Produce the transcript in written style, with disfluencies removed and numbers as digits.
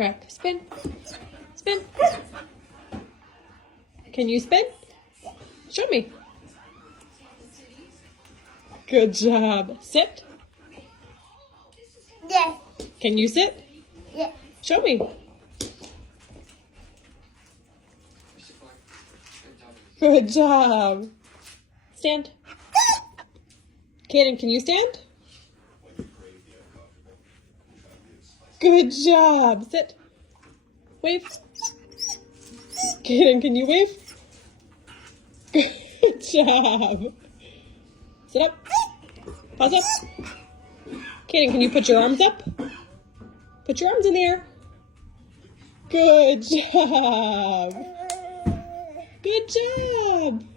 track. Spin. Spin. Can you spin? Show me. Good job. Sit. Yes. Can you sit? Yes. Show me. Good job. Stand. Kaden, can you stand? Good job. Sit. Wave. Kaden, can you wave? Good job. Sit up. Pause up. Kaden, can you put your arms up? Put your arms in the air. Good job. Good job.